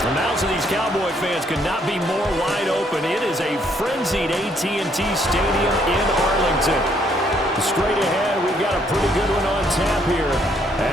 The mouths of these Cowboy fans could not be more wide open. It is a frenzied AT&T Stadium in Arlington. Straight ahead, we've got a pretty good one on tap here,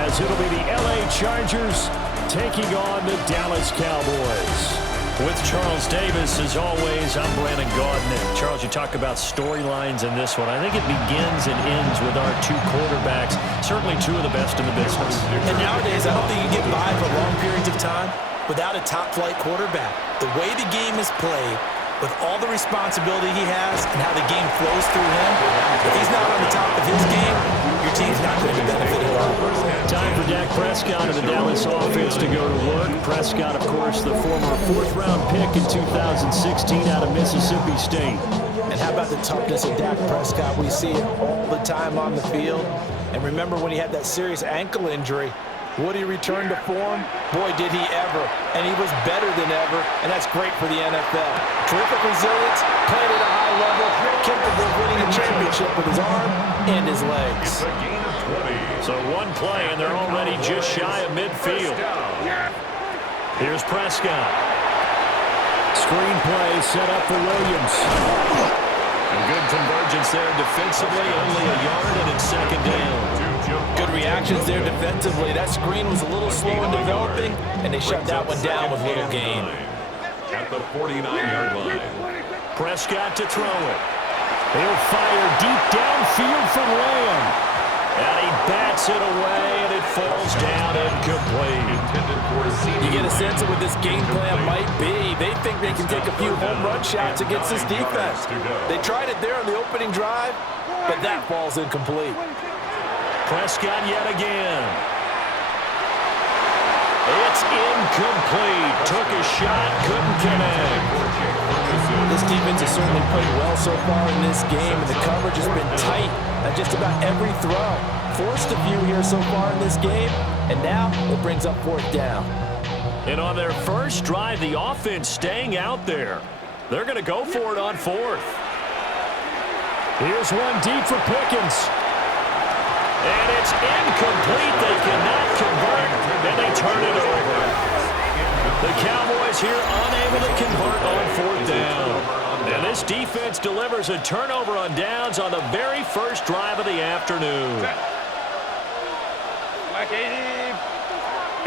as it'll be the LA Chargers taking on the Dallas Cowboys. With Charles Davis, as always, I'm Brandon Gaudin. Charles, you talk about storylines in this one. I think it begins and ends with our two quarterbacks, certainly two of the best in the business. And nowadays, I don't think you get by for long periods of time without a top-flight quarterback. The way the game is played, with all the responsibility he has and how the game flows through him, if he's not on the top of his game, your team's not going to benefit at all. Time for Dak Prescott and the Dallas offense to go to work. Prescott, of course, the former fourth-round pick in 2016 out of Mississippi State. And how about the toughness of Dak Prescott? We see it all the time on the field. And remember when he had that serious ankle injury, would he return to form? Boy, did he ever. And he was better than ever, and that's great for the NFL. Terrific resilience, playing at a high level, capable of winning a championship with his arm and his legs. So one play, and they're already just shy of midfield. Here's Prescott. Screen play set up for Williams. And good convergence there defensively, only a yard, and it's second down. Good reactions there defensively. That screen was a little slow in developing, and they shut that one down with little gain. At the 49-yard line. Prescott to throw it. He'll fire deep downfield from Lamb. And he bats it away, and it falls down incomplete. You get a sense of what this game plan might be. They think they can take a few home run shots against this defense. They tried it there on the opening drive, but that falls incomplete. Prescott yet again. It's incomplete. Took a shot, couldn't connect. This defense has certainly played well so far in this game, and the coverage has been tight at just about every throw. Forced a few here so far in this game, and now it brings up fourth down. And on their first drive, the offense staying out there. They're going to go for it on fourth. Here's one deep for Pickens. And it's incomplete. They cannot convert, and they turn it over. The Cowboys here unable to convert on fourth down. And this defense delivers a turnover on downs on the very first drive of the afternoon.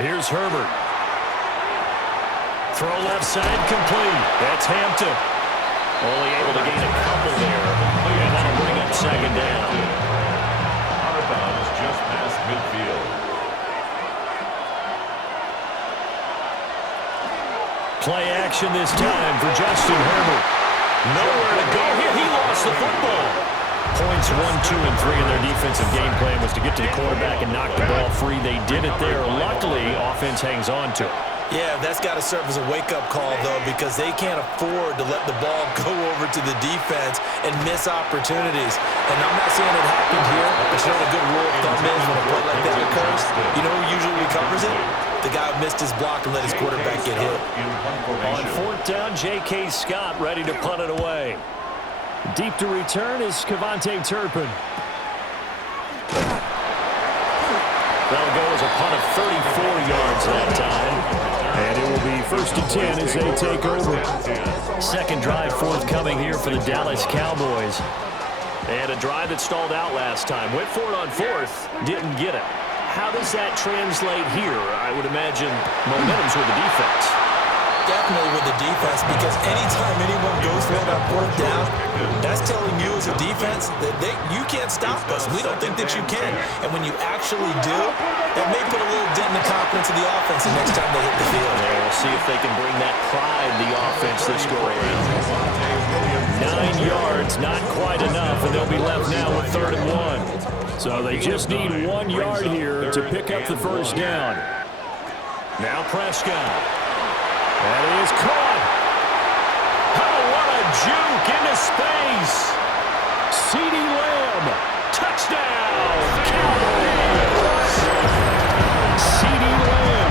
Here's Herbert. Throw left side complete. That's Hampton. Only able to gain a couple there. And that'll bring up second down. Just past midfield. Play action this time for Justin Herbert. Nowhere to go here. He lost the football. Points 1, 2, and 3 in their defensive game plan was to get to the quarterback and knock the ball free. They did it there. Luckily, offense hangs on to it. Yeah, that's got to serve as a wake-up call, though, because they can't afford to let the ball go over to the defense and miss opportunities. And I'm not saying it happened here, but you know what a good rule of thumb is when a play like that occurs? You know who usually recovers it? The guy who missed his block and let his quarterback get hit. On fourth down, J.K. Scott ready to punt it away. Deep to return is Kevontae Turpin. That'll go as a punt of 34 yards that time. And it will be 1st and 10 as they take over. Second drive forthcoming here for the Dallas Cowboys. And a drive that stalled out last time. Went for it on fourth, didn't get it. How does that translate here? I would imagine momentum's with the defense. Definitely with the defense, because anytime anyone goes for it on fourth down, that's telling you as a defense that you can't stop us. We don't think that you can. And when you actually do, it may put a little dent in the confidence of the offense the next time they hit the field. Yeah, we'll see if they can bring that pride the offense this go around. 9 yards, not quite enough, and they'll be left now with 3rd and 1. So they just need 1 yard here to pick up the first down. Now Prescott. And it is caught. Oh, what a juke into space. CeeDee Lamb. Touchdown. Cowboys. CeeDee Lamb.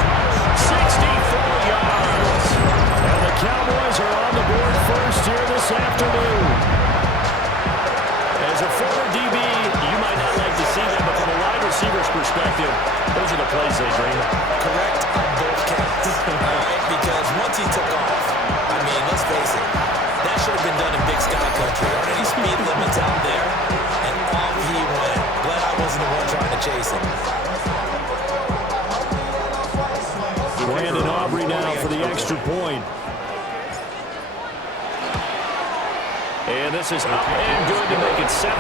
64 yards. And the Cowboys are on the board first here this afternoon. As a former DB, you might not like to see that, but from a wide receiver's perspective, those are the plays they dream of. Correct on both counts. All right, because Brandon Aubrey now for the extra point. And this is up and good to make it 7-0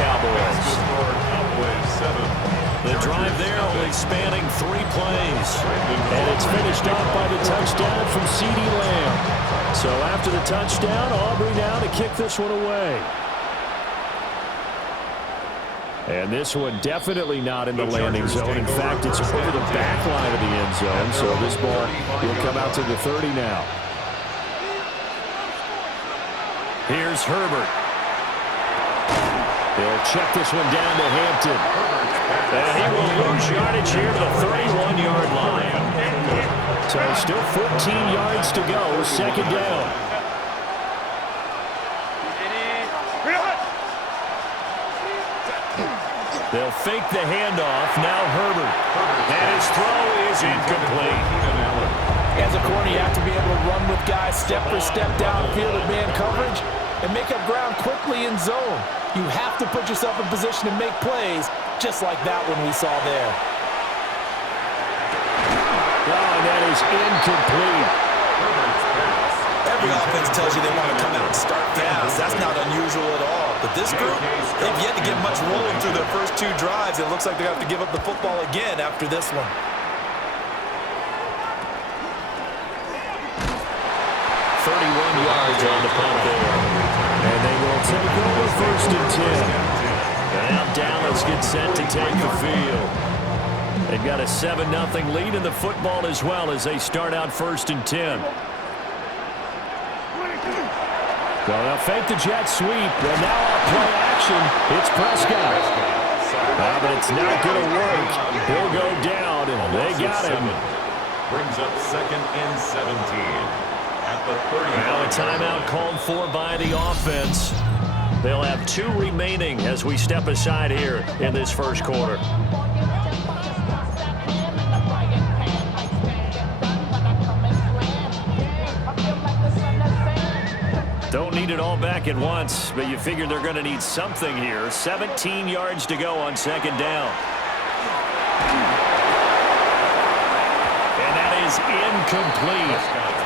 Cowboys. The drive there only spanning 3 plays. And it's finished off by the touchdown from CeeDee Lamb. So after the touchdown, Aubrey now to kick this one away. And this one definitely not in the landing zone. In fact, it's over the back line of the end zone. So this ball will come out to the 30 now. Here's Herbert. He'll check this one down to Hampton. And he will lose yardage here to the 31-yard line. So still 14 yards to go, second down. They'll fake the handoff. Now Herbert. And his throw is incomplete. As a corner, you have to be able to run with guys step for step downfield in man coverage and make up ground quickly in zone. You have to put yourself in position to make plays, just like that one we saw there. Oh, and that is incomplete. Every offense tells you they want to come out and start fast. That's not unusual at all. But this group, they've yet to get much rolling through their first 2 drives. It looks like they have to give up the football again after this one. 31 yards on the punt there. And they will take over first and 10. And now Dallas gets set to take the field. They've got a 7-0 lead in the football as well as they start out first and 10. So they'll fake the jet sweep. And now on play action, it's Prescott. But it's not going to work. He'll go down, and they got him. Brings up 2nd and 17. Now a timeout called for by the offense. They'll have 2 remaining as we step aside here in this first quarter. Don't need it all back at once, but you figure they're going to need something here. 17 yards to go on second down. And that is incomplete.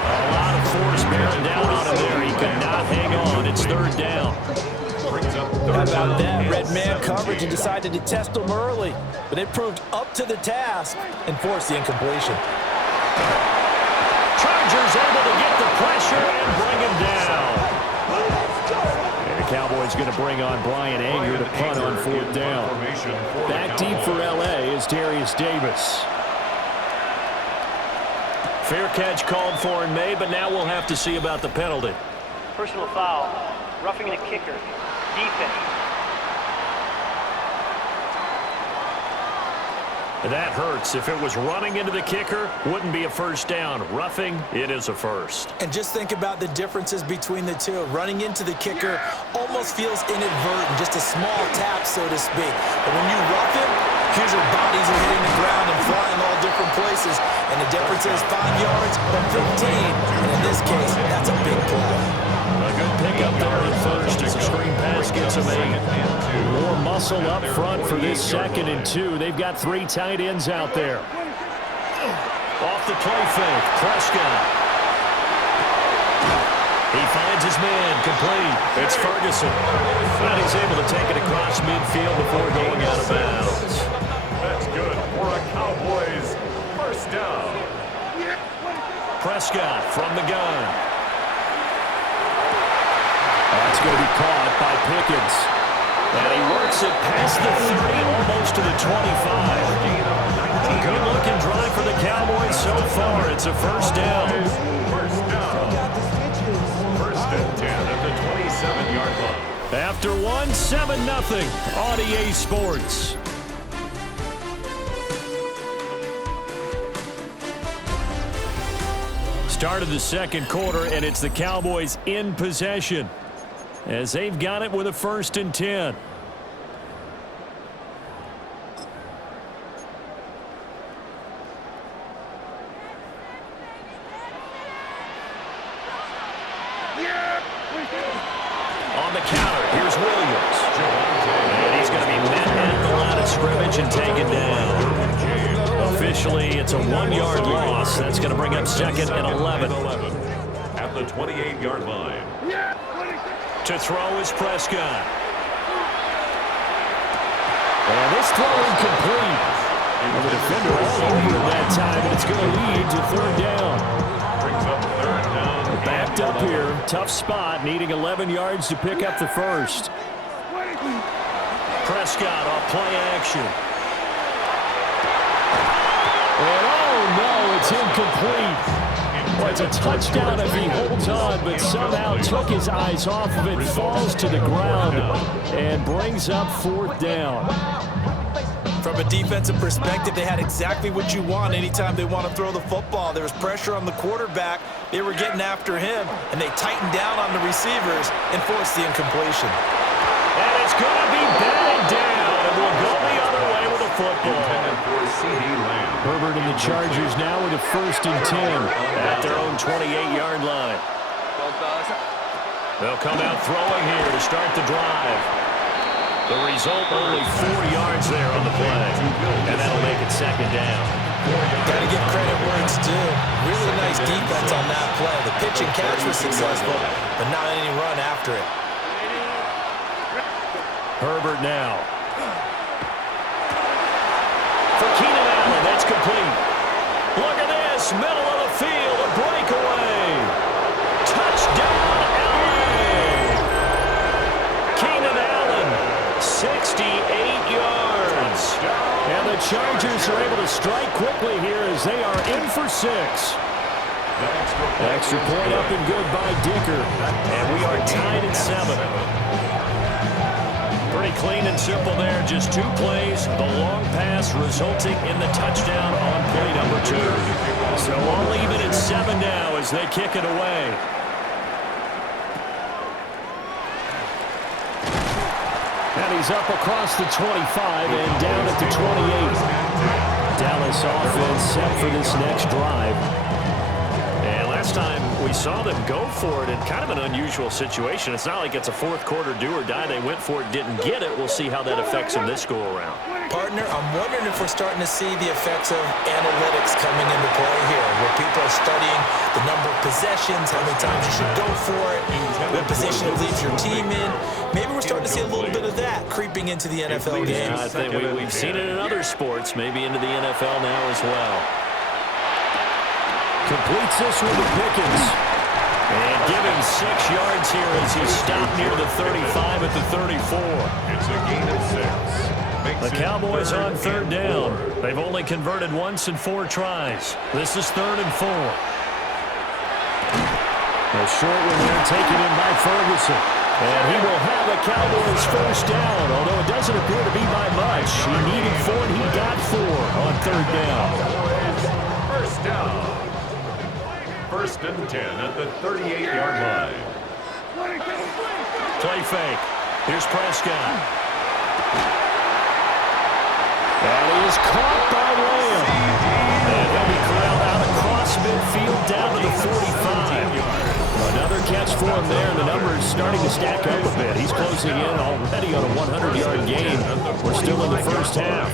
A lot of force bearing down on him there. He could not hang on. It's third down. How about that? Red man coverage and decided to test them early. But it proved up to the task and forced the incompletion. Chargers able to get the pressure and bring him down. And the Cowboys going to bring on Brian Anger to punt on 4th down. Back deep for L.A. is Darius Davis. Fair catch called for and made, but now we'll have to see about the penalty. Personal foul, roughing the kicker, defense. That hurts. If it was running into the kicker, wouldn't be a first down. Roughing, it is a first. And just think about the differences between the two. Running into the kicker almost feels inadvertent, just a small tap, so to speak. But when you rough him, here's your bodies are hitting the ground and flying all different places. And the difference is 5 yards or 15. And in this case, that's a big play. A good pickup there at first as a screen pass gets him 8. More muscle up front for this 2nd and 2. They've got 3 tight ends out there. Off the play fake, Prescott. He finds his man, complete. It's Ferguson. And he's able to take it across midfield before going out of bounds. That's good for a Cowboys first down. Prescott from the gun. That's going to be caught by Pickens. And he works it past the 30, almost to the 25. Good-looking drive for the Cowboys so far. It's a first down. First down. First and 10 at the 27-yard line. After 1, 7-0 on EA Sports. Start of the second quarter, and it's the Cowboys in possession as they've got it with a 1st and 10. On the counter, here's Williams. And he's going to be met at the line of scrimmage and taken down. A officially, it's a 1-yard loss. That's going to bring up second and 11. At the 28-yard line. To throw is Prescott. And this throw incomplete. And the defender all over it that time, and it's going to lead to third down. Brings up third down. Backed up here. Tough spot, needing 11 yards to pick up the first. Prescott off play action. And oh no, it's incomplete. Well, it's a touchdown if he holds on, but somehow took his eyes off of it, falls to the ground, and brings up fourth down. From a defensive perspective, they had exactly what you want anytime they want to throw the football. There was pressure on the quarterback. They were getting after him, and they tightened down on the receivers and forced the incompletion. And it's going to be batted down, and we'll go the other way with the football. Herbert and the Chargers now with a 1st and 10 at their own 28-yard line. They'll come out throwing here to start the drive. The result, only 4 yards there on the play, and that'll make it second down. Got to give credit where it's due. Really nice defense on that play. The pitch and catch was successful, but not any run after it. Herbert now. For Keenan Allen, that's complete. Look at this, middle of the field, a breakaway. Touchdown, LA. Keenan Allen, 68 yards. And the Chargers are able to strike quickly here as they are in for 6. Extra point up and good by Dicker. And we are tied at 7. Pretty clean and simple there. Just 2 plays. The long pass resulting in the touchdown on play number 2. So I'll leave it at 7 now as they kick it away. And he's up across the 25 and down at the 28. Dallas offense set for this next drive. And last time we saw them go for it in kind of an unusual situation. It's not like it's a fourth quarter do or die. They went for it, didn't get it. We'll see how that affects them this go around. Partner, I'm wondering if we're starting to see the effects of analytics coming into play here, where people are studying the number of possessions, how many times you should go for it, what position it leaves your team in. Maybe we're starting to see a little bit of that creeping into the NFL game. I think we've seen it in other sports, maybe into the NFL now as well. Completes this one to Pickens. And give him 6 yards here as he stopped near the 35 at the 34. It's a gain of 6. The Cowboys on third down. They've only converted once in 4 tries. This is 3rd and 4. A short one there taken in by Ferguson. And he will have the Cowboys first down, although it doesn't appear to be by much. He needed 4 and he got 4 on third down. First down. 1st and 10 at the 38-yard line. Play fake. Here's Prescott. And he is caught by Lamb. And he'll be corralled out across midfield down to the 45. Another catch for him there, and the numbers starting to stack up a bit. He's closing in already on a 100-yard gain. We're still in the first half.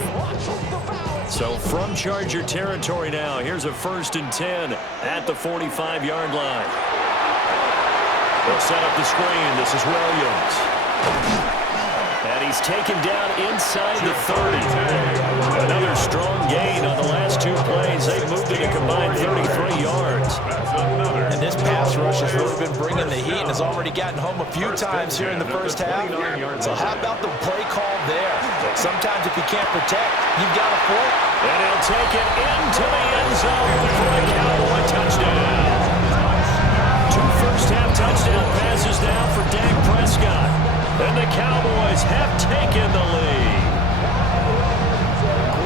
So from Charger territory now, here's a 1st and 10 at the 45-yard line. They'll set up the screen. This is Williams. And he's taken down inside the 30. Another strong gain on the last 2 plays. They've moved it a combined 33 yards. And this pass rush has really been bringing the heat and has already gotten home a few times here in the first half. So how about the play call there? Sometimes if you can't protect, you've got a fork. And he'll take it into the end zone for a Cowboy touchdown. 2 first-half touchdown passes now for Dak Prescott. And the Cowboys have taken the lead.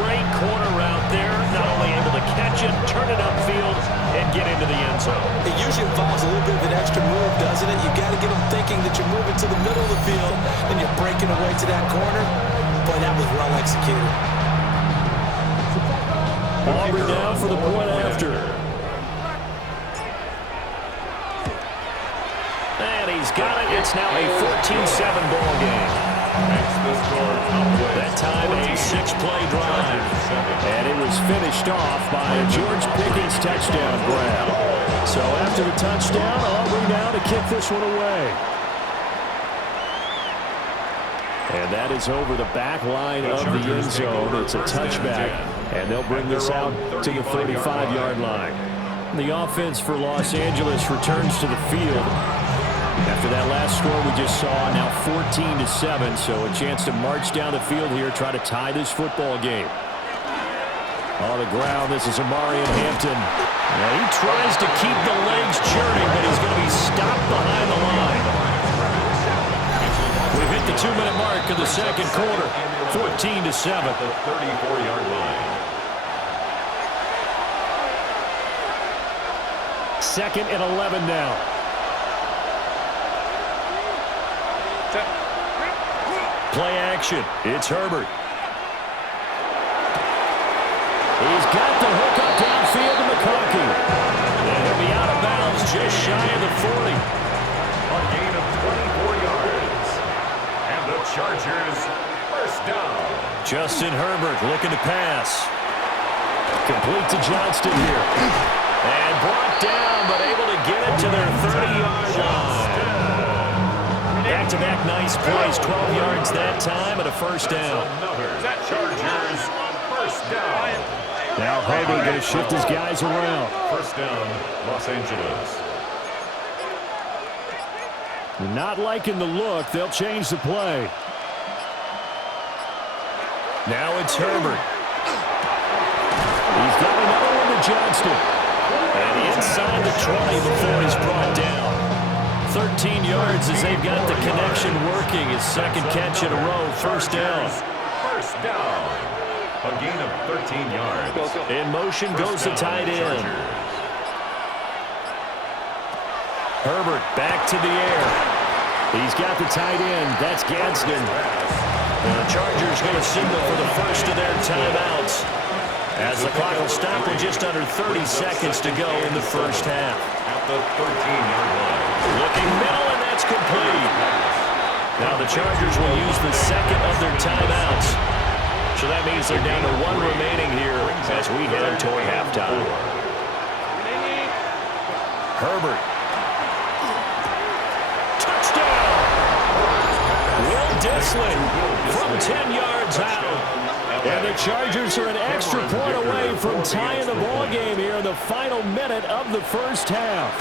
Great corner route there. Not only able to catch it, turn it upfield, and get into the end zone. It usually involves a little bit of an extra move, doesn't it? You've got to get them thinking that you're moving to the middle of the field and you're breaking away to that corner. Boy, that was well executed. Aubrey now for the point after. And he's got it. It's now a 14-7 ball game. Makes the score That time a 6-play drive. And it was finished off by a George Pickens touchdown grab. So after the touchdown, Aubrey now to kick this one away. And that is over the back line of the end zone. It's a touchback, and they'll bring this out to the 35-yard line. The offense for Los Angeles returns to the field. After that last score we just saw, now 14-7, so a chance to march down the field here, try to tie this football game. On the ground, this is Amarian Hampton. Now he tries to keep the legs churning, but he's going to be stopped behind the line. We've hit the 2-minute mark of the second quarter, 14-7. The 34-yard line. Second and 11 now. Play action. It's Herbert. He's got the hook up downfield to McConkey. And he'll be out of bounds just shy of the 40. A gain of 24 yards. And the Chargers first down. Justin Herbert looking to pass. Complete to Johnston here. And brought down, but able to get it to their 30-yard line. Back-to-back nice plays, 12 yards that time, and a first down. Another Chargers first down. Now Herbert going to shift his guys around. First down, Los Angeles. Not liking the look. They'll change the play. Now it's Herbert. He's got another one to Johnston. And inside the 20 before he's brought down. 13 yards as they've got the connection working. His second catch in a row. First down. First down. A gain of 13 yards. In motion goes the tight end. Herbert back to the air. He's got the tight end. That's Gadsden. And the Chargers going to signal for the first of their timeouts, as the clock will stop with just under 30 seconds to go in the first half. At the 13-yard line. Looking middle, and that's complete. Now the Chargers will use the second of their timeouts. So that means they're down to one remaining here as we head toward halftime. Herbert. Touchdown! Will Disley from 10 yards out. And the Chargers are an extra point away from tying the ball game here in the final minute of the first half.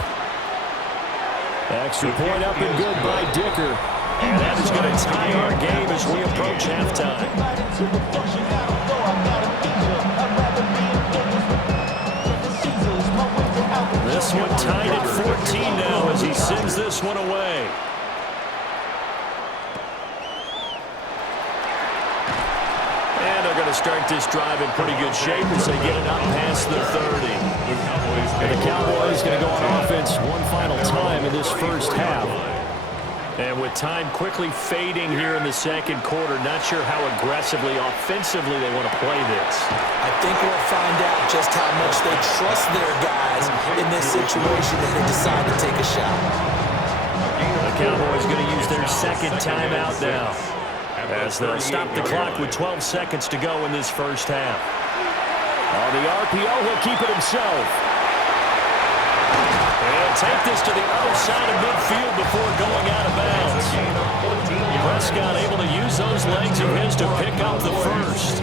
Extra point up and good by Dicker. And that is going to tie our game as we approach halftime. This one tied at 14 now as he sends this one away. And they're going to start this drive in pretty good shape as they get it up past the 30. And the Cowboys going to go on offense one final time in this first half. And with time quickly fading here in the second quarter, not sure how aggressively, offensively they want to play this. I think we'll find out just how much they trust their guys in this situation if they decide to take a shot. The Cowboys going to use their second timeout now, as they'll stop the clock with 12 seconds to go in this first half. On the RPO, he'll keep it himself. He'll take this to the other side of midfield before going out of bounds. Prescott able to use those legs of his to pick up the first.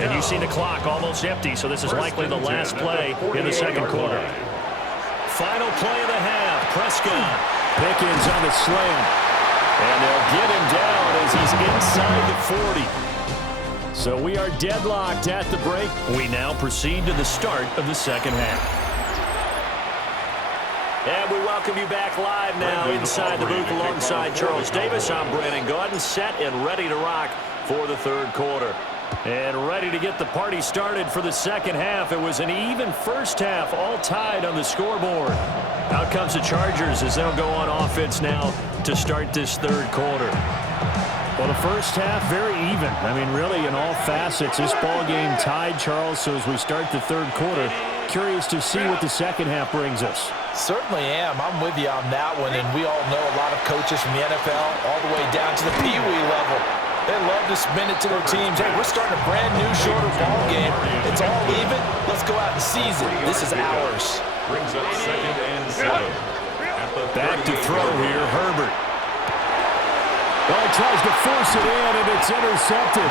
And you see the clock almost empty, so this is likely the last play in the second quarter. Final play of the half. Prescott. Pickens on the slam. And they'll get him down as he's inside the 40. So we are deadlocked at the break. We now proceed to the start of the second half. And we welcome you back live now inside the booth alongside Charles Davis. I'm Brandon Gaudin, set and ready to rock for the third quarter. And ready to get the party started for the second half. It was an even first half, all tied on the scoreboard. Out comes the Chargers as they'll go on offense now to start this third quarter. Well, the first half, very even. I mean, really, in all facets, this ball game tied, Charles. So as we start the third quarter, curious to see what the second half brings us. Certainly am. I'm with you on that one, and we all know a lot of coaches from the NFL all the way down to the Pee Wee level They love to spin it to their teams. Hey, we're starting a brand new, shorter ball game. It's all even. Let's go out and seize it. This is ours. Brings up 2nd and 7. Back to throw here, Herbert. Well, he tries to force it in, and it's intercepted.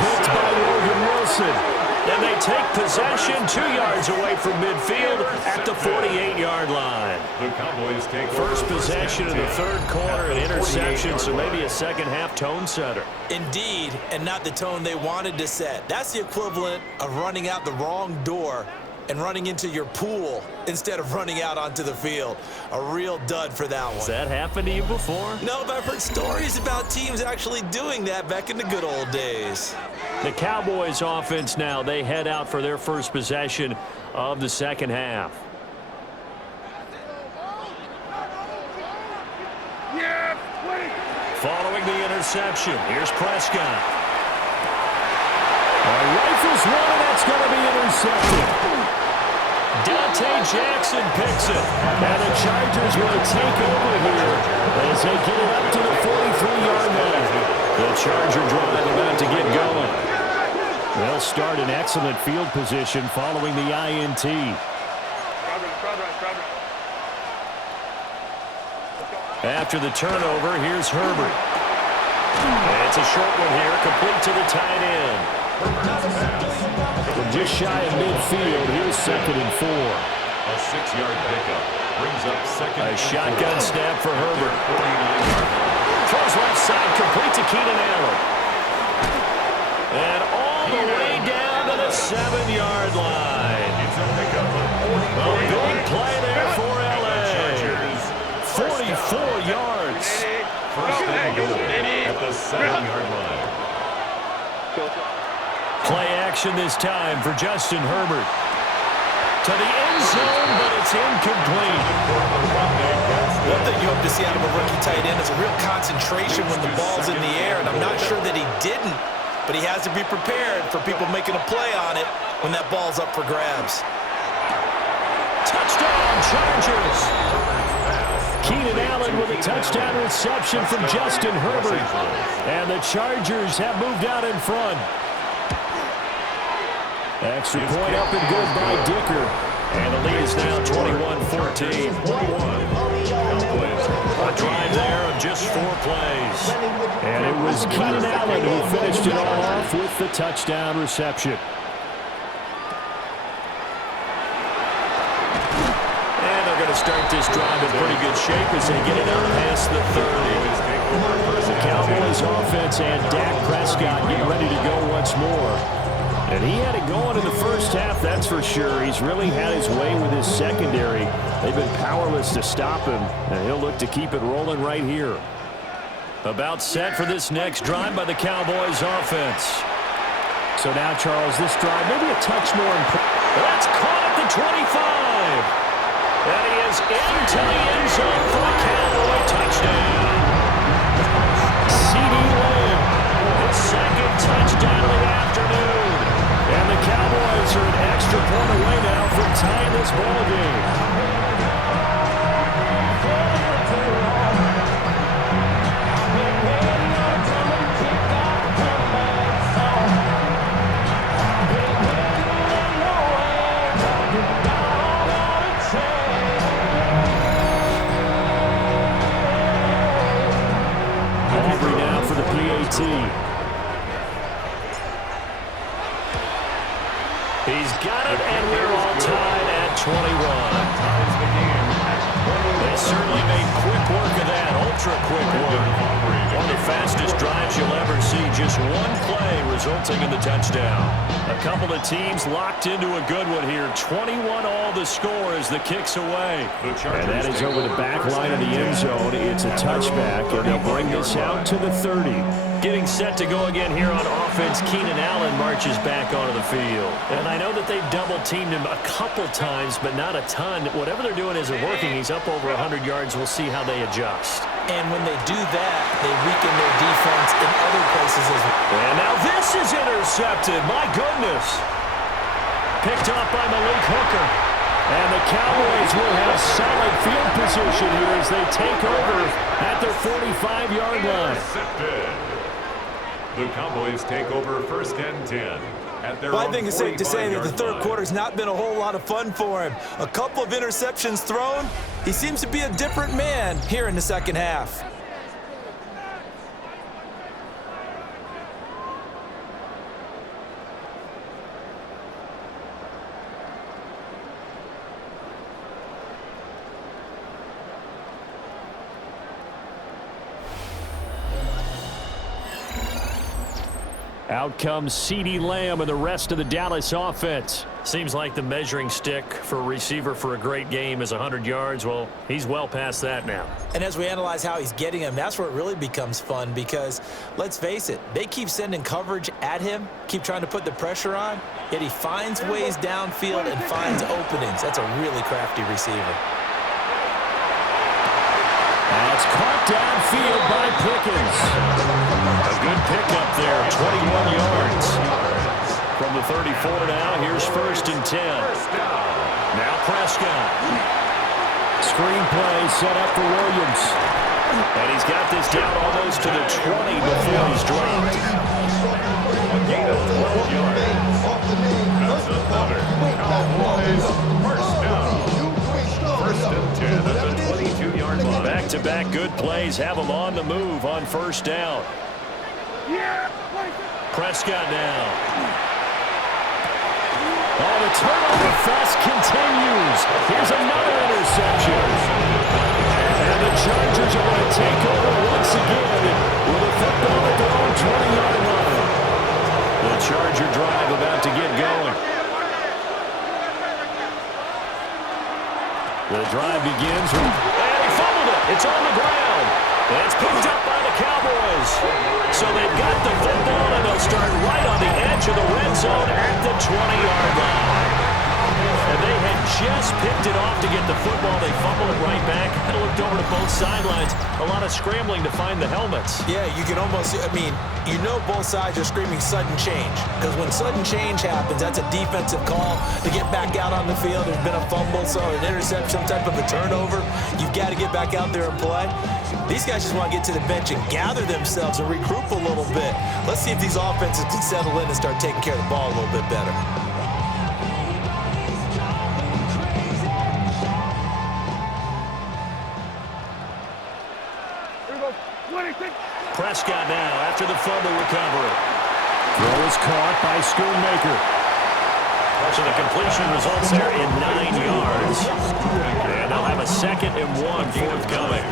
Picked by Logan Wilson. And they take possession 2 yards away from midfield at the 48-yard line. The Cowboys take First possession of the third quarter, an interception, so maybe a second-half tone setter. Indeed, and not the tone they wanted to set. That's the equivalent of running out the wrong door and running into your pool instead of running out onto the field. A real dud for that one. Has that happened to you before? No, but I've heard stories about teams actually doing that back in the good old days. The Cowboys offense now, they head out for their first possession of the second half. Following the interception, here's Prescott. Rifles one, and that's going to be intercepted. Dante Jackson picks it. And the Chargers will take over here as they get it up to the 43-yard line. The Charger drive about to get going. They'll start in excellent field position following the INT. After the turnover, here's Herbert. And it's a short one here, complete to the tight end. From just shy of midfield, here's 2nd and 4. a 6-yard pickup. Brings up 2nd. A shotgun snap for Herbert. Throws left side, complete to Keenan Allen. And all the way down to the 7-yard line. It's a pickup of 43. A big play there for L.A. 44 yards. First and goal at the 7-yard line. Play action this time for Justin Herbert. To the end zone, but it's incomplete. One thing you hope to see out of a rookie tight end is a real concentration when the ball's in the air, and I'm not sure that he didn't, but he has to be prepared for people making a play on it when that ball's up for grabs. Touchdown, Chargers. Keenan Allen with a touchdown reception from Justin Herbert. And the Chargers have moved out in front. Extra point up and good by Dicker. And the lead is now 21-14. A drive there of just 4 plays. And it was Keenan Allen who finished it all off with the touchdown reception. And they're going to start this drive in pretty good shape as they get it up past the 30. The Cowboys offense and Dak Prescott get ready to go once more. And he had it going in the first half, that's for sure. He's really had his way with his secondary. They've been powerless to stop him, and he'll look to keep it rolling right here. About set for this next drive by the Cowboys offense. So now, Charles, this drive maybe a touch more important. That's caught at the 25. And he is into the end zone for a Cowboy touchdown. C.D. Lamb, his second touchdown of the afternoon. And the Cowboys are an extra point away now from tying this ball game. Aubrey now for the PAT. He's got it, and we're all tied at 21. They certainly made quick work of that, ultra-quick work. One of the fastest drives you'll ever see, just one play resulting in the touchdown. A couple of teams locked into a good one here. 21 all the score as the kick's away. And that is over the back line of the end zone. It's a touchback, and they'll bring this out to the 30. Getting set to go again here on offense, Keenan Allen marches back onto the field. And I know that they've double-teamed him a couple times, but not a ton. Whatever they're doing isn't working. He's up over 100 yards. We'll see how they adjust. And when they do that, they weaken their defense in other places as well. And now this is intercepted. My goodness. Picked off by Malik Hooker. And the Cowboys will have solid field position here as they take over at their 45-yard line. The Cowboys take over 1st and 10. Well, I think it's safe to say that the third quarter's not been a whole lot of fun for him. A couple of interceptions thrown. He seems to be a different man here in the second half. Out comes CeeDee Lamb and the rest of the Dallas offense. Seems like the measuring stick for a receiver for a great game is 100 yards. Well, he's well past that now. And as we analyze how he's getting them, that's where it really becomes fun because, let's face it, they keep sending coverage at him, keep trying to put the pressure on, yet he finds ways downfield and finds openings. That's a really crafty receiver. That's caught downfield by Pickens. A good pickup there, 21 yards. From the 34 now, here's 1st and 10. Now Prescott. Screen play set up for Williams. And he's got this down almost to the 20 before he's dropped. A gain of 12 yards. That's another Cowboys 1st down. 1st and 10 at the 22-yard line. Back-to-back good plays have him on the move on 1st down. Prescott now. Oh, the turnover fest continues. Here's another interception. And the Chargers are going to take over once again with a football at their own 20-yard line. The Charger drive about to get going. The drive begins with... And he fumbled it. It's on the ground. And it's picked up by the Cowboys. So they've got the football, and they'll start right on the edge of the red zone at the 20-yard line. And they had just picked it off to get the football. They fumbled it right back. Kind of looked over to both sidelines. A lot of scrambling to find the helmets. Yeah, you can almost, you know both sides are screaming sudden change. Because when sudden change happens, that's a defensive call to get back out on the field. There's been a fumble, so an interception, some type of a turnover. You've got to get back out there and play. These guys just want to get to the bench and gather themselves and regroup a little bit. Let's see if these offenses can settle in and start taking care of the ball a little bit better. Prescott now after the fumble recovery. Throw is caught by Schoonmaker. So the completion results there in 9 yards. And they'll have a 2nd and 1 forthcoming.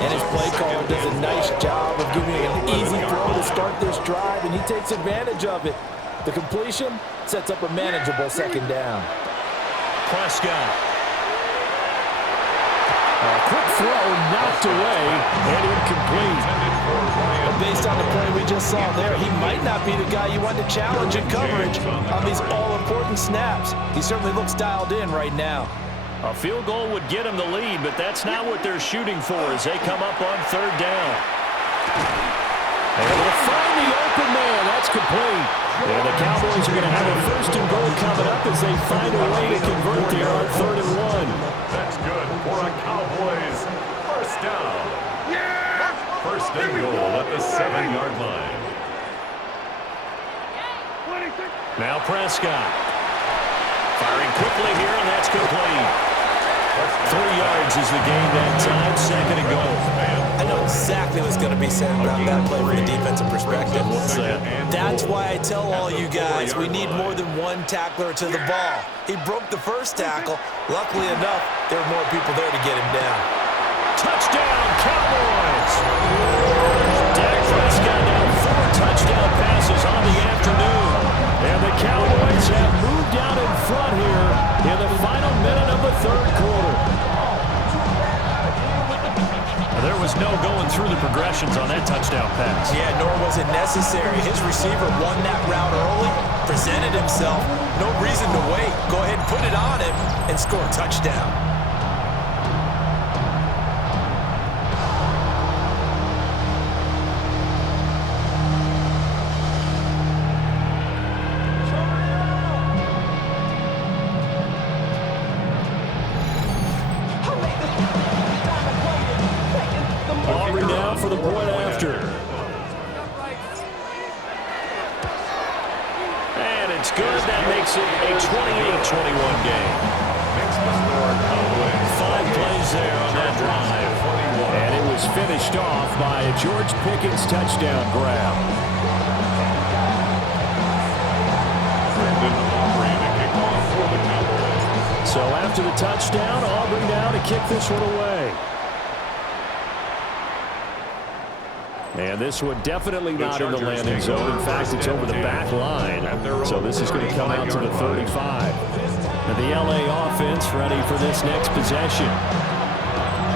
And his play caller does a nice job of giving an easy throw to start this drive, and he takes advantage of it. The completion sets up a manageable 2nd down. Prescott. A quick throw knocked away and incomplete. But based on the play we just saw there, he might not be the guy you want to challenge in coverage on these all-important snaps. He certainly looks dialed in right now. A field goal would get him the lead, but that's not what they're shooting for as they come up on 3rd down. Able to find the open man. That's complete. And the Cowboys are going to have a 1st and goal coming up as they find a way to convert there on 3rd and 1. That's good for a Cowboys 1st down. 1st and goal at the 7-yard line. Now Prescott. Firing quickly here, and that's complete. 3 yards is the gain that time, 2nd and goal. I know exactly what's going to be said about that play from a defensive perspective. What's that? That's why I tell all you guys we need more than one tackler to the ball. He broke the first tackle. Luckily enough, there were more people there to get him down. Touchdown, Cowboys! Dak Prescott now 4 touchdown passes on the afternoon. And the Cowboys have moved out in front here in the final minute of the 3rd quarter. There was no going through the progressions on that touchdown pass. Yeah, nor was it necessary. His receiver won that route early, presented himself. No reason to wait. Go ahead and put it on him and score a touchdown. for the point after. And it's good. That makes it a 28-21 game. 5 plays there on that drive. And it was finished off by a George Pickens touchdown grab. So after the touchdown, Aubrey now to kick this one away. And this one definitely not in the landing zone. In fact, it's over the back line. So this is going to come out to the 35. And the LA offense ready for this next possession.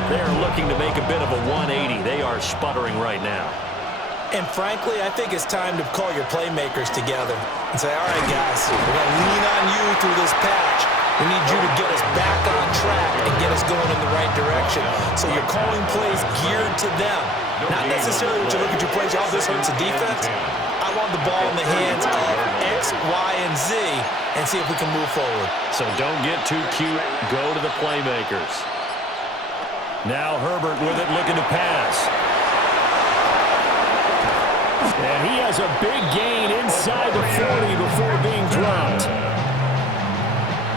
They're looking to make a bit of a 180. They are sputtering right now. And frankly, I think it's time to call your playmakers together and say, all right, guys, we're going to lean on you through this patch. We need you to get us back on track and get us going in the right direction. So you're calling plays geared to them. Not necessarily when you look at your plays, oh, this hurts the defense. I want the ball in the hands of X, Y, and Z and see if we can move forward. So don't get too cute. Go to the playmakers. Now Herbert with it, looking to pass. And he has a big gain inside the 40 before being dropped.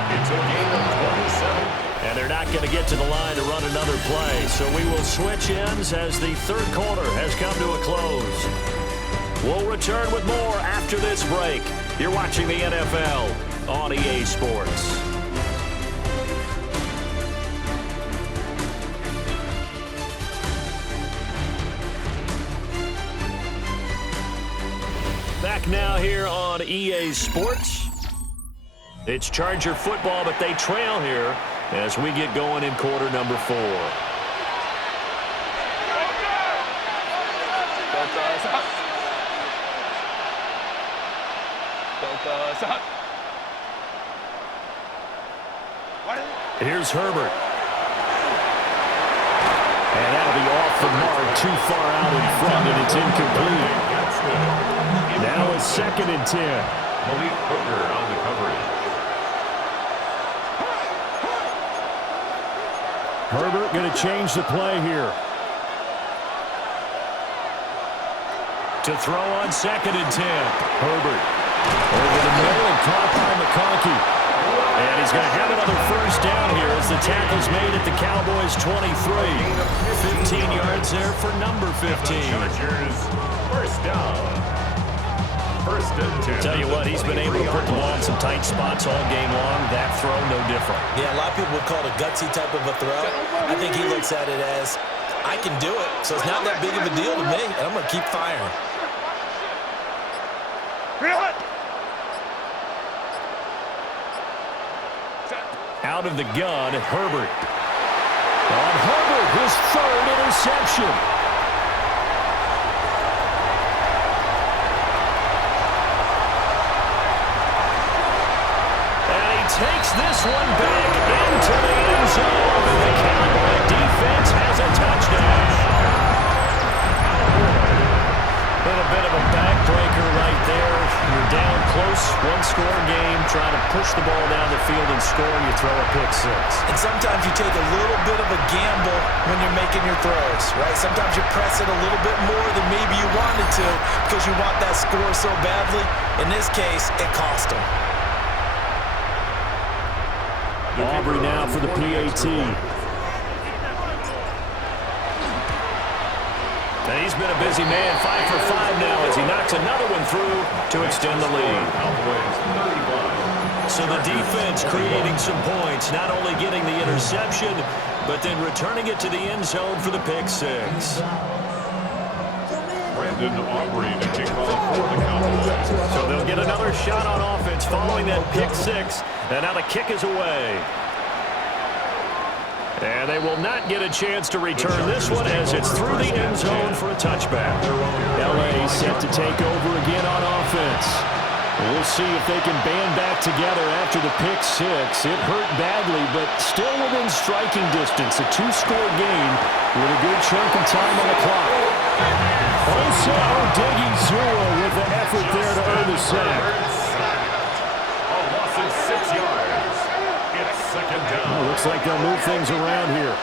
It's a gain of 27. And they're not going to get to the line to run another play. So we will switch ends as the third quarter has come to a close. We'll return with more after this break. You're watching the NFL on EA Sports. Back now here on EA Sports. It's Charger football, but they trail here as we get going in quarter number 4. Here's Herbert. And that'll be off the mark, too far out in front, and it's incomplete. Now it's 2nd and 10. Malik Hooker on the coverage. Herbert going to change the play here. To throw on 2nd and 10. Herbert over the middle and caught by McConkey. And he's going to have another first down here as the tackle's made at the Cowboys 23. 15 yards there for number 15. Chargers, first down. 1st and 10. Tell you what, he's been able to put the ball in some tight spots all game long. That throw, no different. Yeah, a lot of people would call it a gutsy type of a throw. I think he looks at it as, I can do it, so it's not that big of a deal to me, and I'm going to keep firing. Out of the gun, Herbert. On Herbert, his 3rd interception. And he takes this one back into the end zone. The Cowboy defense has a touchdown. And a bit of a backbreaker right there. You're down close, 1-score game, trying to push the ball down the field and score, and you throw a pick 6. And sometimes you take a little bit of a gamble when you're making your throws, right? Sometimes you press it a little bit more than maybe you wanted to because you want that score so badly. In this case, it cost him. Aubrey now for the PAT. And he's been a busy man, 5 for 5 now as he knocks another one through to extend the lead. So the defense creating some points, not only getting the interception, but then returning it to the end zone for the pick 6. Brandon Aubrey to kick off for the Cowboys. So they'll get another shot on offense following that pick 6, and now the kick is away. And they will not get a chance to return this one as it's through the end zone for a touchback. LA set to take over again on offense. We'll see if they can band back together after the pick 6. It hurt badly, but still within striking distance. A 2-score game with a good chunk of time on the clock. Osa Odighizuwa with the effort there to earn the sack. A loss of 6 yards. It's 2nd down. Looks like they'll move things around here.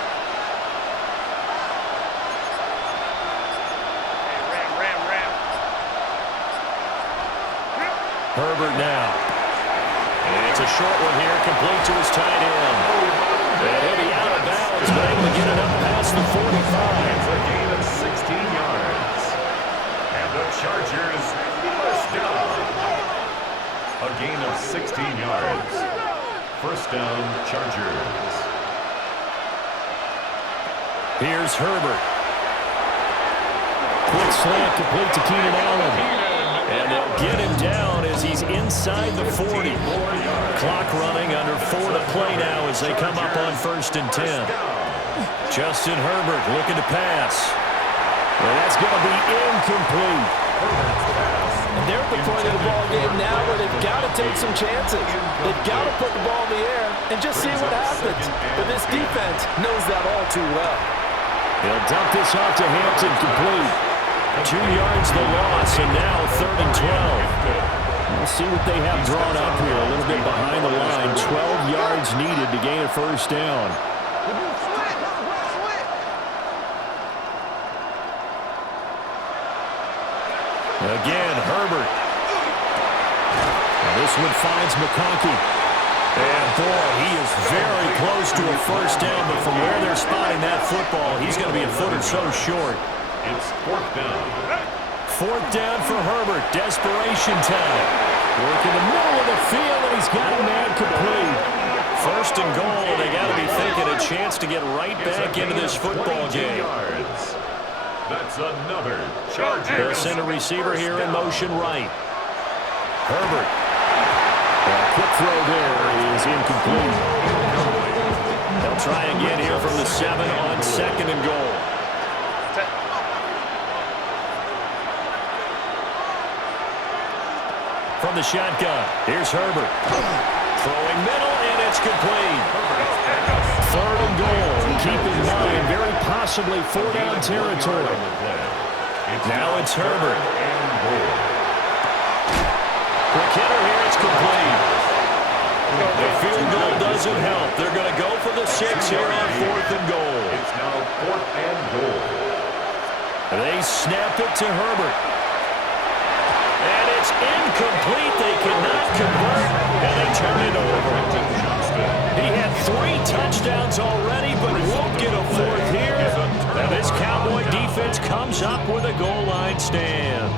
Herbert now. And it's a short one here, complete to his tight end. And he'll be out of bounds, but able to get it up past the 45. For a gain of 16 yards. And the Chargers first down. A gain of 16 yards. First down, Chargers. Here's Herbert. Quick slant complete to Keenan Allen. And they'll get him down as he's inside the 40. Clock running, under 4 to play now as they come up on 1st and 10. Justin Herbert looking to pass. And that's going to be incomplete. And they're at the point of the ball game now where they've got to take some chances. They've got to put the ball in the air and just see what happens. But this defense knows that all too well. He'll dump this off to Hampton, complete. 2 yards the loss, and now 3rd and 12. We'll see what they have drawn up here. A little bit behind the line. 12 yards needed to gain a first down. Again, Herbert. And this one finds McConkey. And boy, he is very close to a first down, but from where they're spotting that football, he's going to be a foot or so short. It's 4th down. 4th down for Herbert. Desperation time. Work in the middle of the field, and he's got a man complete. 1st and goal, and they got to be thinking a chance to get right back into this football game. Yards. That's another Chargers. They'll send a receiver here in motion right. Herbert. A quick throw there is incomplete. They'll try again here from the 7 on 2nd and goal. From the shotgun, here's Herbert. Throwing middle, and it's complete. 3rd and goal. Keep in mind, very possibly 4-down territory. Now it's Herbert. Quick hitter here, it's complete. The field goal doesn't help. They're going to go for the 6 here on 4th and goal. It's now 4th and goal. They snap it to Herbert. And it's incomplete. They cannot convert, and they turn it over. He had 3 touchdowns already, but won't get a 4th here. And this Cowboy defense comes up with a goal line stand.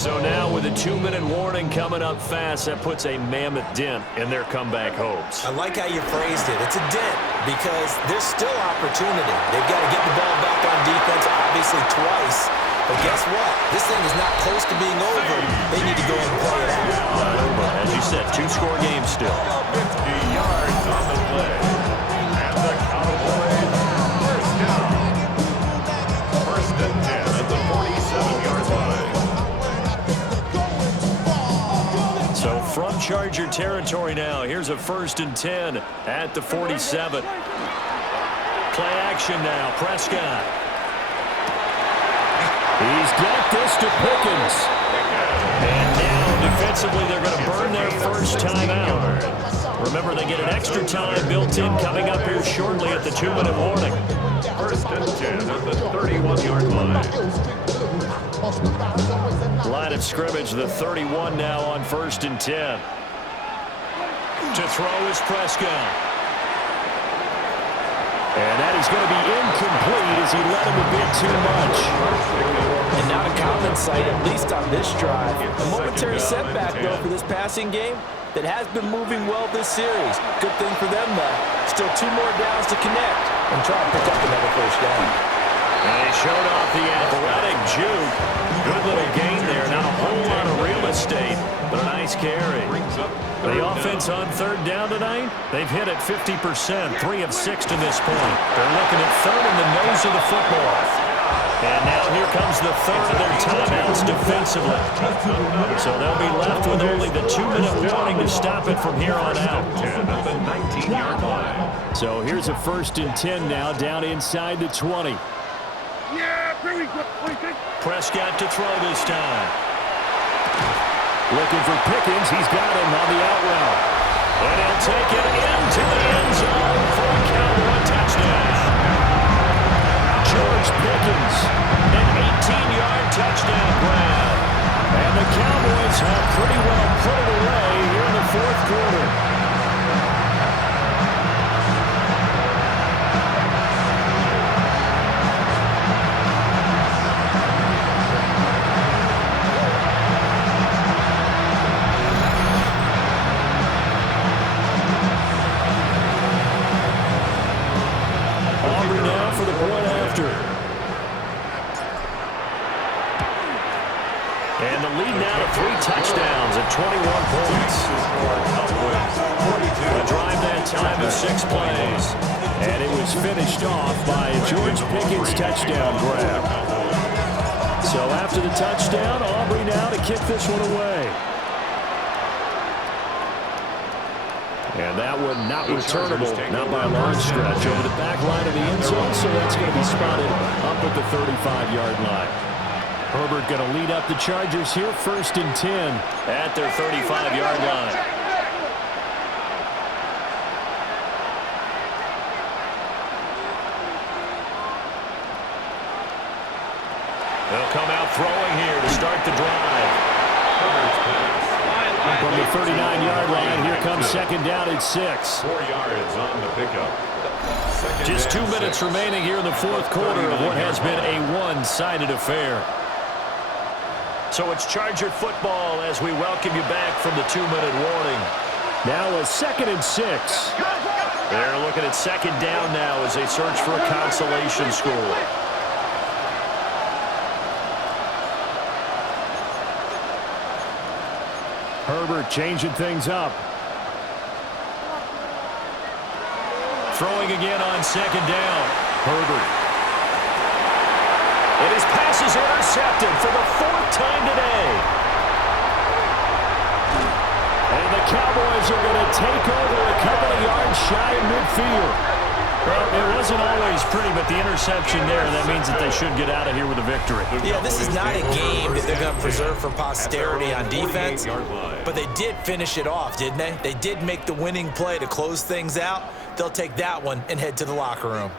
So now with a 2-minute warning coming up fast, that puts a mammoth dent in their comeback hopes. I like how you phrased it. It's a dent because there's still opportunity. They've got to get the ball back on defense, obviously twice. But guess what? This thing is not close to being over. They need to go and play it out. As you said, 2-score game still. 50 yards on the play. And the Cowboys first down. 1st and 10 at the 47-yard line. So from Charger territory now, here's a 1st and 10 at the 47. Play action now, Prescott. He's got this to Pickens. And now defensively they're going to burn their first time out. Remember, they get an extra time built in coming up here shortly at the 2-minute warning. 1st and 10 at the 31-yard line. Line of scrimmage, the 31 now on 1st and 10. To throw is Prescott. And that is going to be incomplete as he let him a bit too much. And not a common sight, at least on this drive. A momentary setback, though, for this passing game that has been moving well this series. Good thing for them, though. Still 2 more downs to connect and try to pick up another first down. And he showed off the athletic juke. Good little gain there. Not a whole lot of real estate, but a nice carry. The offense on 3rd down tonight, they've hit it 50%, 3 of 6 to this point. They're looking at 3rd in the nose of the football. And now here comes the 3rd of their timeouts defensively. So they'll be left with only the 2-minute warning to stop it from here on out. 10 at the 19-yard line. So here's a 1st and 10 now, down inside the 20. Prescott to throw this time. Looking for Pickens. He's got him on the out route. And he'll take it into the end zone for a Cowboy touchdown. George Pickens, an 18-yard touchdown grab. And the Cowboys have pretty well Aubrey now for the point after. And the lead now to 3 touchdowns at 21 points. A drive that time of 6 plays. And it was finished off by a George Pickens touchdown grab. So after the touchdown, Aubrey now to kick this one away. And that one not returnable, not by a large stretch, over the back line of the end zone, so that's going to be spotted up at the 35-yard line. Herbert going to lead up the Chargers here, 1st and 10 at their 35-yard line. They'll come out throwing here to start the drive. From the 39-yard line, here comes 2nd down at 6. 4 yards on the pickup. Just 2 minutes remaining here in the 4th quarter of what has been a one-sided affair. So it's Charger football as we welcome you back from the 2-minute warning. Now a 2nd and 6. They're looking at 2nd down now as they search for a consolation score. Herbert changing things up. Throwing again on 2nd down. Herbert. And his pass is intercepted for the 4th time today. And the Cowboys are going to take over a couple of yards shy of midfield. Well, it wasn't always pretty, but the interception there, that means that they should get out of here with a victory. Yeah, this is not a game that they're going to preserve for posterity on defense, but they did finish it off, didn't they? They did make the winning play to close things out. They'll take that one and head to the locker room.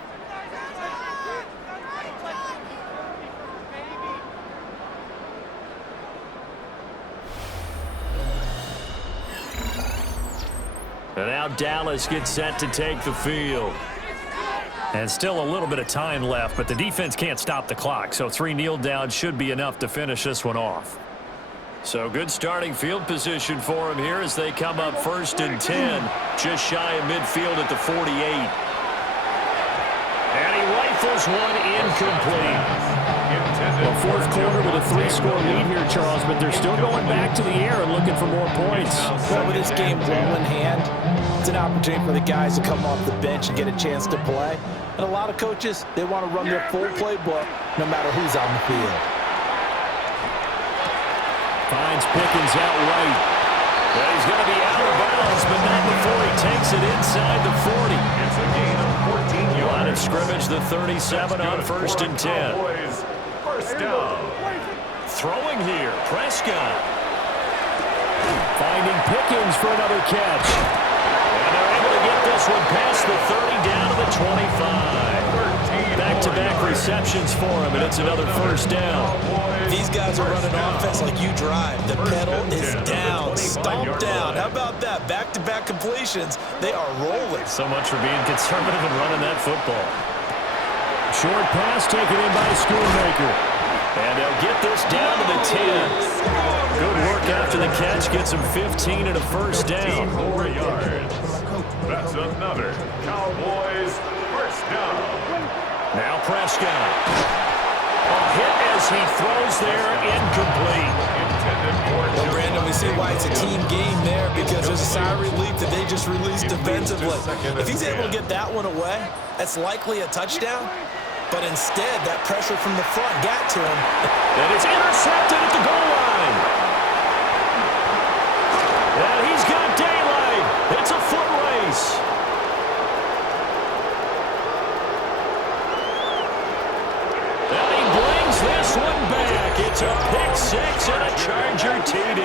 And now Dallas gets set to take the field. And still a little bit of time left, but the defense can't stop the clock, so 3 kneel downs should be enough to finish this one off. So good starting field position for them here as they come up 1st and 10, just shy of midfield at the 48. And he rifles one incomplete. Well, 4th quarter with a 3-score lead here, Charles, but they're still going back to the air and looking for more points. Well, with this game well in hand, it's an opportunity for the guys to come off the bench and get a chance to play. And a lot of coaches, they want to run their full playbook no matter who's on the field. Finds Pickens out right. Well, he's going to be out of bounds, but not before he takes it inside the 40. It's a gain of 14 yards. Line of scrimmage, the 37 on 1st and 10. First down. Throwing here, Prescott. Finding Pickens for another catch. And they're able to get this one past the 30 down to the 25. Back-to-back receptions for him, and it's another 1st down. These guys are running offense like you drive. The pedal is down, stomped down. How about that? Back-to-back completions. They are rolling. So much for being conservative and running that football. Short pass taken in by Schoonmaker. And they'll get this down to the 10. Good work after the catch. Gets him 15 and a 1st down. 4 yards. That's another Cowboys 1st down. Now Prescott. A hit as he throws there, incomplete. Well, Brandon, we see why it's a team game there because there's a sigh of relief that they just released defensively. If he's able to get that one away, that's likely a touchdown. But instead, that pressure from the front got to him. And it's intercepted at the goal line. And he's got daylight. It's a foot race. And he brings this one back. It's a pick-6 and a Charger TD.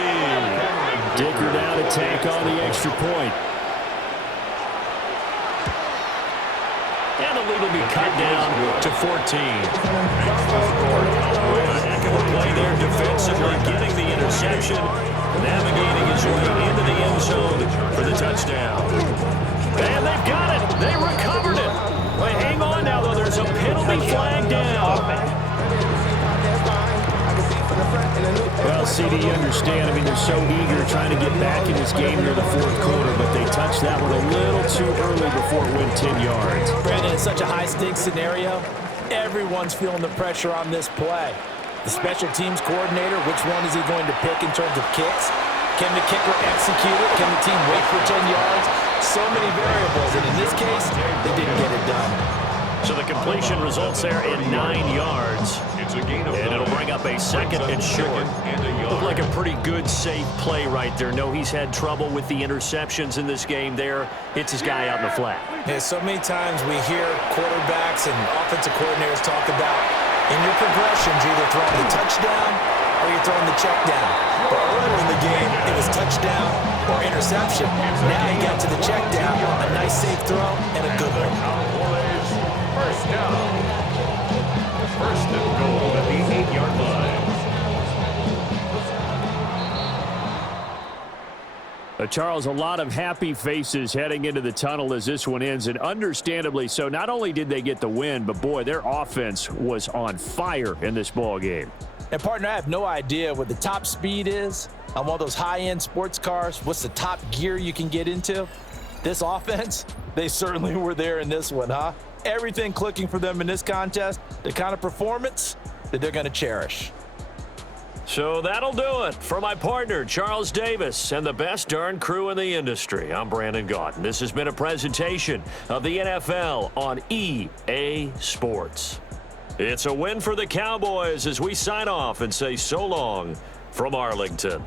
Dicker down to take on the extra point. And the lead will be cut down to 14. A heck of a play there defensively, getting the interception, navigating his way into the end zone for the touchdown. And they've got it. They recovered it. But hang on now, though. There's a penalty flag down. Well, CD, you understand. I mean, they're so eager trying to get back in this game near the fourth quarter, but they touched that one a little too early before it went 10 yards. Brandon, it's such a high-stakes scenario. Everyone's feeling the pressure on this play. The special teams coordinator, which one is he going to pick in terms of kicks? Can the kicker execute it? Can the team wait for 10 yards? So many variables, and in this case, they didn't get it done. So the completion results there in 9 yards. It's a gain of And it'll bring up a second and short. Looked like a pretty good, safe play right there. No, he's had trouble with the interceptions in this game there. Hits his guy out in the flat. Yeah, so many times we hear quarterbacks and offensive coordinators talk about in your progressions, you're either throwing the touchdown or you're throwing the check down. But earlier in the game, it was touchdown or interception. Now you got to the check down, a nice safe throw, and a good one. First down. First and goal at the 8-yard line. Charles, a lot of happy faces heading into the tunnel as this one ends, and understandably so. Not only did they get the win, but boy, their offense was on fire in this ball game. And partner, I have no idea what the top speed is on one of those high-end sports cars. What's the top gear you can get into? This offense, they certainly were there in this one, huh? Everything clicking for them in this contest, the kind of performance that they're going to cherish. So that'll do it for my partner, Charles Davis, and the best darn crew in the industry. I'm Brandon Gaudin. This has been a presentation of the NFL on EA Sports. It's a win for the Cowboys as we sign off and say so long from Arlington.